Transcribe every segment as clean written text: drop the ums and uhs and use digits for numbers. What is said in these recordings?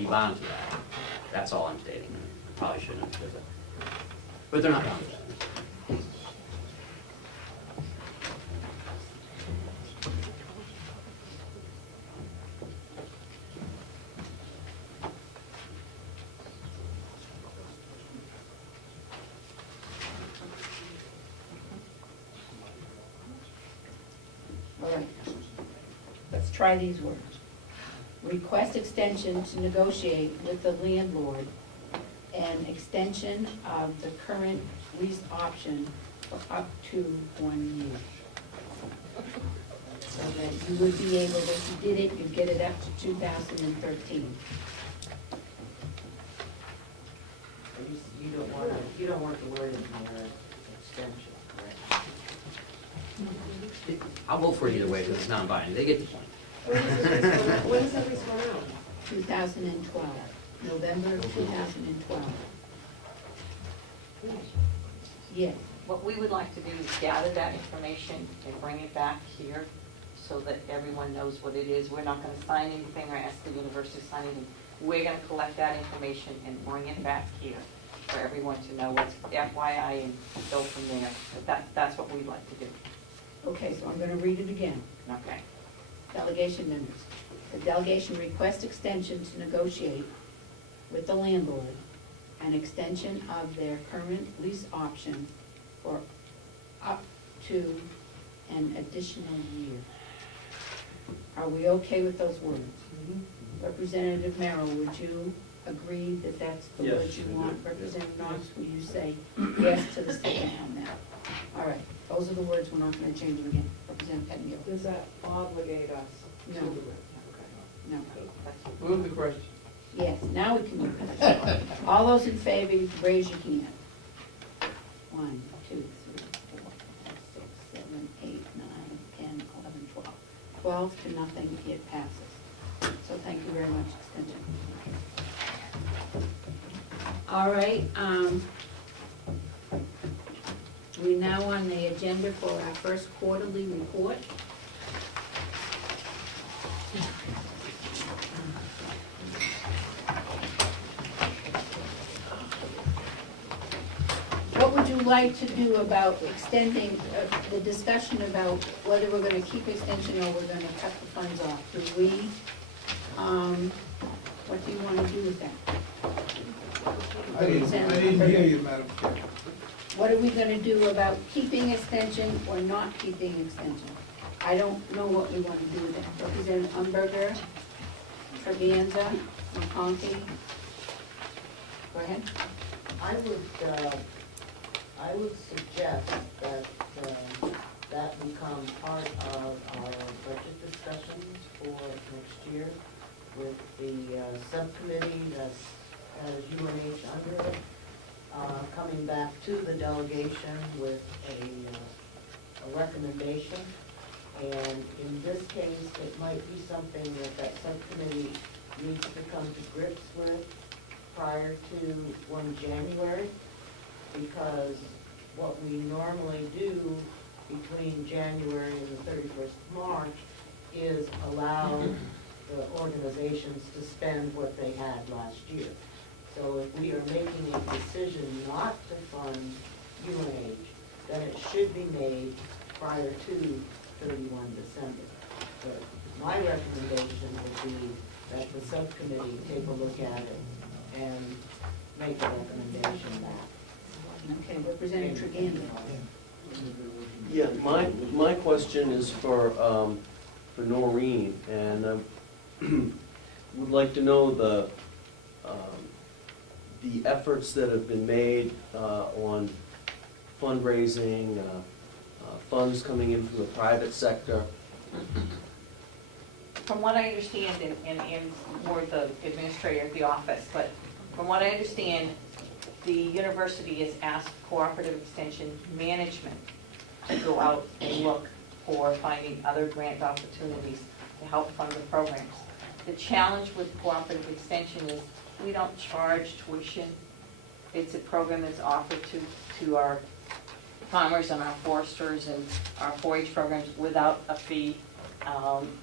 be bound to that. That's all I'm stating. Probably shouldn't have, but they're not bound to that. All right, let's try these words. Request extension to negotiate with the landlord an extension of the current lease option for up to 1 year. So that you would be able, if you did it, you'd get it up to 2013. You don't want the word in there, extension, correct? I'll vote for it either way because it's non-binding. They get the point. When is that lease run out? 2012, November of 2012. Yes. What we would like to do is gather that information and bring it back here so that everyone knows what it is. We're not going to sign anything or ask the university to sign anything. We're going to collect that information and bring it back here for everyone to know what's FYI and go from there. But that's what we'd like to do. Okay, so I'm going to read it again. Okay. Delegation members. The delegation requests extension to negotiate with the landlord an extension of their current lease option for up to an additional year. Are we okay with those words? Representative Merrill, would you agree that that's the Yes, words you I do. want? Representative Knox, will you say yes to the second on that? All right, those are the words, we're not gonna change them again. Representative Pettingill? Does that obligate us to No. do it? No. Move the question. Yes, now we can move it. All those in favor, raise your hand. 1, 2, 3, 4, 5, 6, 7, 8, 9, 10, 11, 12. 12 to nothing, it passes. So thank you very much, Extension. All right, we're now on the agenda for our first quarterly report. What would you like to do about extending, the discussion about whether we're gonna keep extension or we're gonna cut the funds off? Do we, what do you wanna do with that? I didn't hear you, Madam Chair. What are we gonna do about keeping extension or not keeping extension? I don't know what we wanna do with that. Representative Umberger, Trevianza, McConkey? Go ahead. I would suggest that that become part of our budget discussions for next year with the subcommittee that has UNH under it, coming back to the delegation with a recommendation. And in this case, it might be something that subcommittee needs to come to grips with prior to 1 January, because what we normally do between January and the 31st of March is allow the organizations to spend what they had last year. So if we are making a decision not to fund UNH, then it should be made prior to 31 December. But my recommendation would be that the subcommittee take a look at it and make a recommendation back. Okay, Representative Trevianza. Yeah, my question is for Noreen, and would like to know the efforts that have been made on fundraising, funds coming in from the private sector. From what I understand, and more the administrator at the office, but from what I understand, the university has asked Cooperative Extension Management to go out and look for finding other grant opportunities to help fund the programs. The challenge with Cooperative Extension is we don't charge tuition. It's a program that's offered to our farmers and our foresters and our 4-H programs without a fee.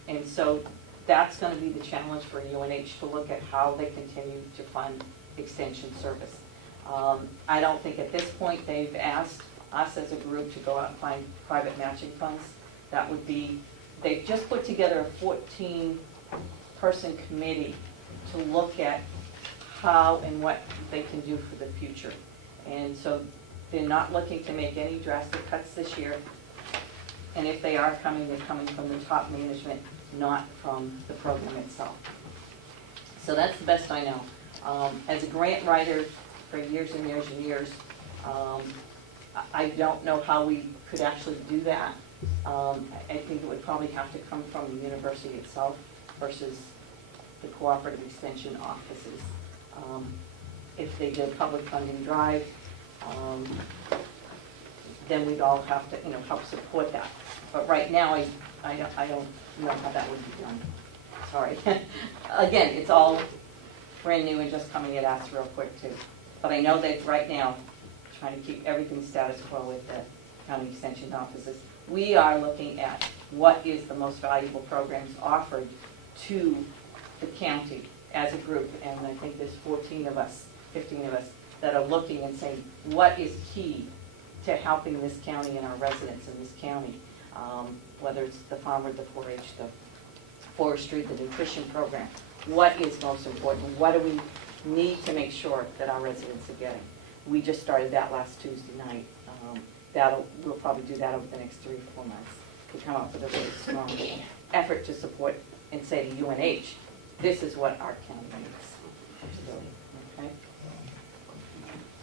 And so that's gonna be the challenge for UNH to look at how they continue to fund extension service. I don't think at this point they've asked us as a group to go out and find private matching funds. That would be, they've just put together a 14-person committee to look at how and what they can do for the future. And so they're not looking to make any drastic cuts this year. And if they are coming, they're coming from the top management, not from the program itself. So that's the best I know. As a grant writer for years and years and years, I don't know how we could actually do that. I think it would probably have to come from the university itself versus the cooperative extension offices. If they did a public funding drive, then we'd all have to, help support that. But right now, I don't know how that would be done. Sorry. Again, it's all brand new and just coming at us real quick too. But I know that right now, trying to keep everything status quo with the county extension offices. We are looking at what is the most valuable programs offered to the county as a group. And I think there's 14 of us, 15 of us, that are looking and saying, what is key to helping this county and our residents in this county? Whether it's the farmer, the 4-H, the forestry, the nutrition program. What is most important? What do we need to make sure that our residents are getting? We just started that last Tuesday night. We'll probably do that over the next 3 or 4 months to come up with a really strong effort to support and say to UNH, this is what our county needs. Okay?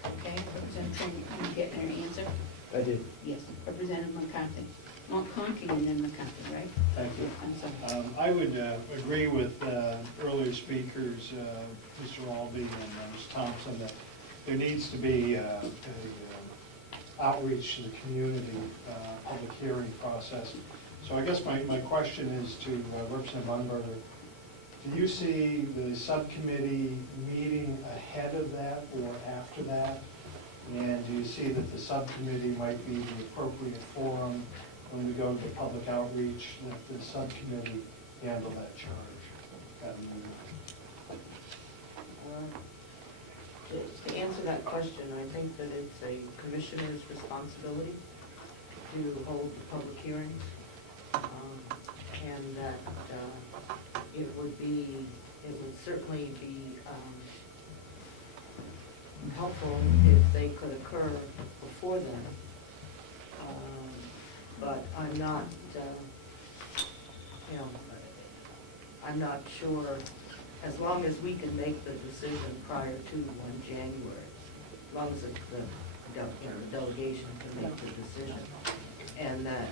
Okay, Representative Trump, you get an answer? I did. Yes, Representative McCarthy. McConkey and then McCarthy, right? Thank you. I'm sorry. I would agree with earlier speakers, Mr. Albee and Ms. Thompson, that there needs to be a outreach to the community, public hearing process. So I guess my question is to Representative Unberger. Do you see the subcommittee meeting ahead of that or after that? And do you see that the subcommittee might be the appropriate forum when we go to public outreach, that the subcommittee handle that charge? To answer that question, I think that it's a commissioner's responsibility to hold public hearings, and that it would certainly be helpful if they could occur before then. But I'm not, I'm not sure, as long as we can make the decision prior to 1 January, as long as the delegation can make the decision. And that,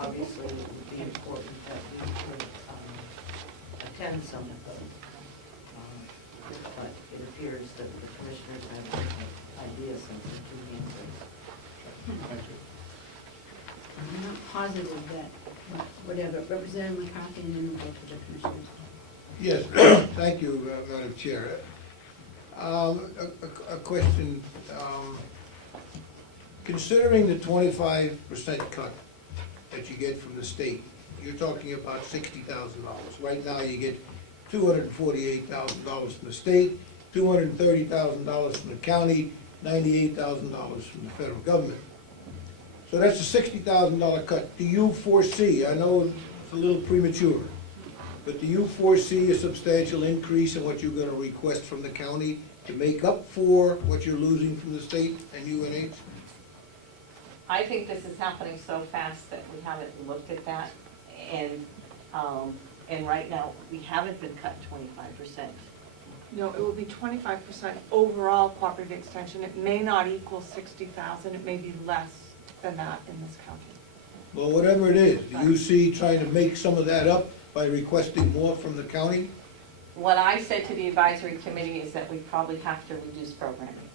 obviously it would be important that we could attend some of those. But it appears that the commissioners have different ideas and some answers. Thank you. I'm not positive that, whatever, Representative McCarthy and then we'll go to the commissioners. Yes, thank you, Madam Chair. A question, considering the 25% cut that you get from the state, you're talking about $60,000. Right now, you get $248,000 from the state, $230,000 from the county, $98,000 from the federal government. So that's a $60,000 cut. Do you foresee, I know it's a little premature, but do you foresee a substantial increase in what you're going to request from the county to make up for what you're losing from the state and UNH? I think this is happening so fast that we haven't looked at that. And right now, we haven't been cut 25%. No, it will be 25% overall cooperative extension. It may not equal 60,000, it may be less than that in this county. Well, whatever it is, do you see trying to make some of that up by requesting more from the county? What I said to the advisory committee is that we probably have to reduce programming,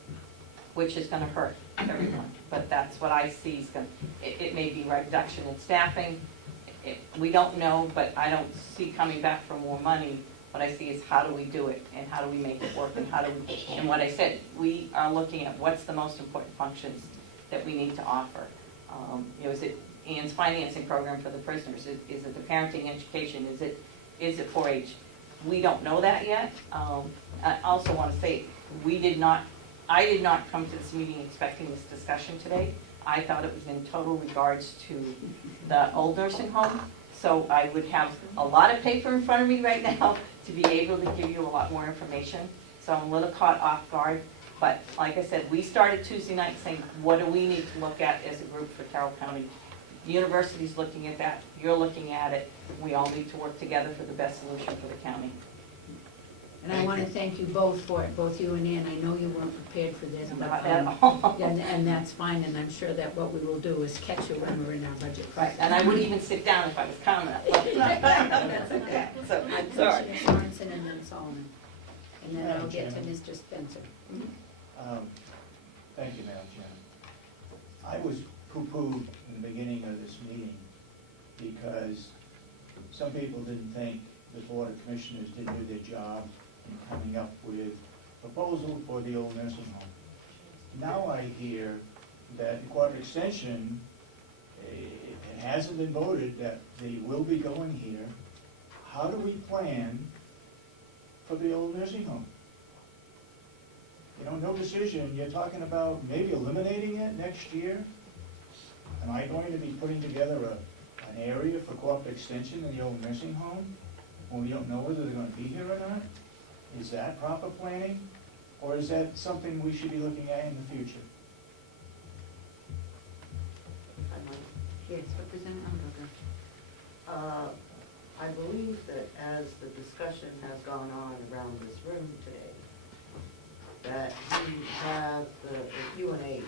which is gonna hurt everyone. But that's what I see is gonna, it may be reduction in staffing. We don't know, but I don't see coming back for more money. What I see is how do we do it and how do we make it work and how do we, and what I said, we are looking at what's the most important functions that we need to offer. Is it Ann's financing program for the prisoners? Is it the parenting education? Is it 4-H? We don't know that yet. I also want to say, I did not come to this meeting expecting this discussion today. I thought it was in total regards to the old nursing home. So I would have a lot of paper in front of me right now to be able to give you a lot more information. So I'm a little caught off guard. But like I said, we started Tuesday night saying, what do we need to look at as a group for Carroll County? The university's looking at that, you're looking at it. We all need to work together for the best solution for the county. And I want to thank you both for it, both you and Ann. I know you weren't prepared for this, but, Not at all. and that's fine, and I'm sure that what we will do is catch you when we're in our budget. Right, and I wouldn't even sit down if I was calm enough. That's okay. So, I'm sorry. Commissioner Sorensen and then Solomon. And then I'll get to Mr. Spencer. Thank you, Madam Chairman. I was poo-pooed in the beginning of this meeting because some people didn't think the Board of Commissioners didn't do their job in coming up with a proposal for the old nursing home. Now I hear that the Court of Extension, it hasn't been voted that they will be going here. How do we plan for the old nursing home? You know, no decision. You're talking about maybe eliminating it next year? Am I going to be putting together an area for cooperative extension in the old nursing home when we don't know whether they're going to be here or not? Is that proper planning? Or is that something we should be looking at in the future? Yes, Representative Umberger. I believe that as the discussion has gone on around this room today, that we have the UNH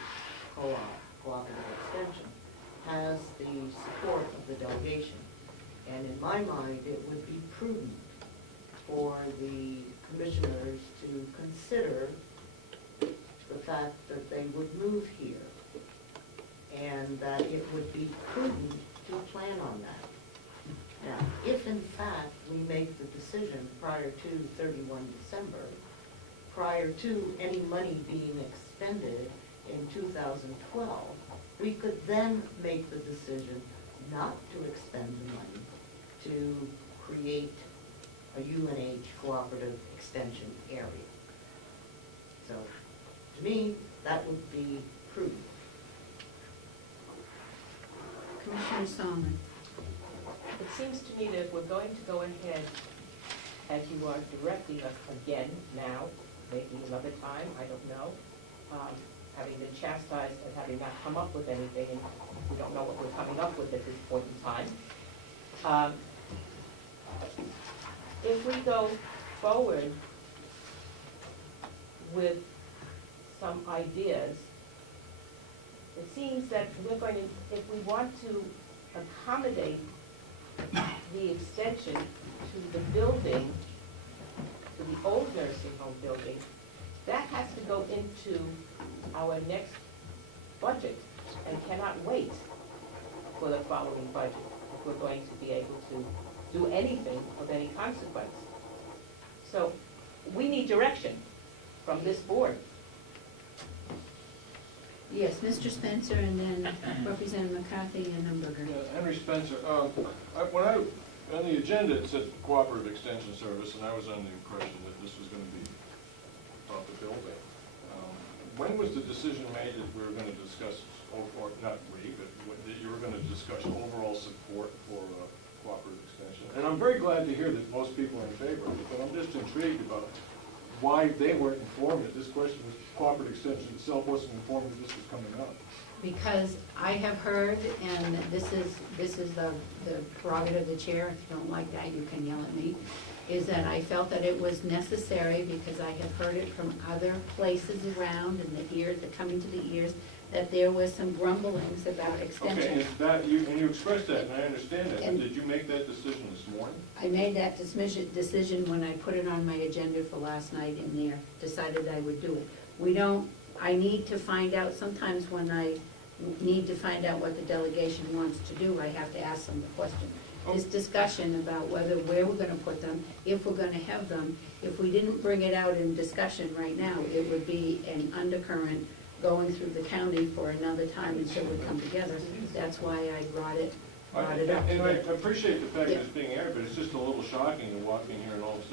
co-op, cooperative extension, has the support of the delegation. And in my mind, it would be prudent for the commissioners to consider the fact that they would move here, and that it would be prudent to plan on that. Now, if in fact we make the decision prior to 31 December, prior to any money being expended in 2012, we could then make the decision not to expend the money to create a UNH cooperative extension area. So, to me, that would be prudent. Commissioner Solomon. It seems to me that if we're going to go ahead, as you are directing us again now, maybe another time, I don't know, having been chastised and having not come up with anything, and we don't know what we're coming up with at this point in time. If we go forward with some ideas, it seems that we're going to, if we want to accommodate the extension to the building, to the old nursing home building, that has to go into our next budget and cannot wait for the following budget if we're going to be able to do anything of any consequence. So we need direction from this board. Yes, Mr. Spencer and then Representative McCarthy and Umberger. Henry Spencer, on the agenda it said Cooperative Extension Service, and I was under the impression that this was going to be about the building. When was the decision made that we were going to discuss, or not we, but that you were going to discuss overall support for cooperative extension? And I'm very glad to hear that most people are in favor of it, but I'm just intrigued about why they weren't informed that this question was, cooperative extension itself wasn't informed that this was coming up. Because I have heard, and this is the prerogative of the chair, if you don't like that, you can yell at me, is that I felt that it was necessary because I have heard it from other places around and the ears, the coming to the ears, that there was some grumblings about extension. Okay, and that, you expressed that, and I understand that, but did you make that decision this morning? I made that decision when I put it on my agenda for last night in there, decided I would do it. I need to find out, sometimes when I need to find out what the delegation wants to do, I have to ask them the question. This discussion about where we're gonna put them, if we're gonna have them, if we didn't bring it out in discussion right now, it would be an undercurrent going through the county for another time until we come together. That's why I brought it up And I today. appreciate the fact that Yeah. it's being aired, but it's just a little shocking to walk in here and all of a sudden